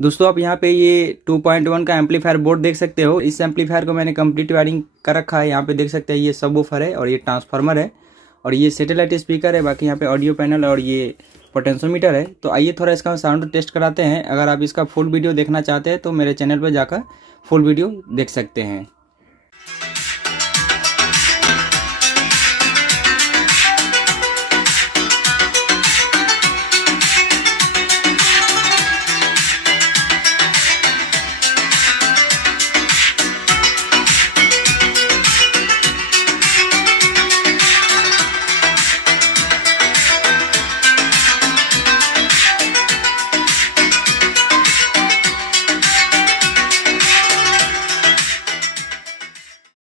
दोस्तों आप यहाँ पे ये 2.1 का एम्पलीफायर बोर्ड देख सकते हो। इस एम्पलीफायर को मैंने कंप्लीट वायरिंग कर रखा है। यहाँ पे देख सकते हैं ये सबवूफर है और ये ट्रांसफार्मर है और ये सैटेलाइट स्पीकर है। बाकी यहाँ पे ऑडियो पैनल और ये पोटेंशियोमीटर है। तो आइए थोड़ा इसका साउंड टेस्ट कराते हैं। अगर आप इसका फुल वीडियो देखना चाहते हैं तो मेरे चैनल पर जाकर फुल वीडियो देख सकते हैं।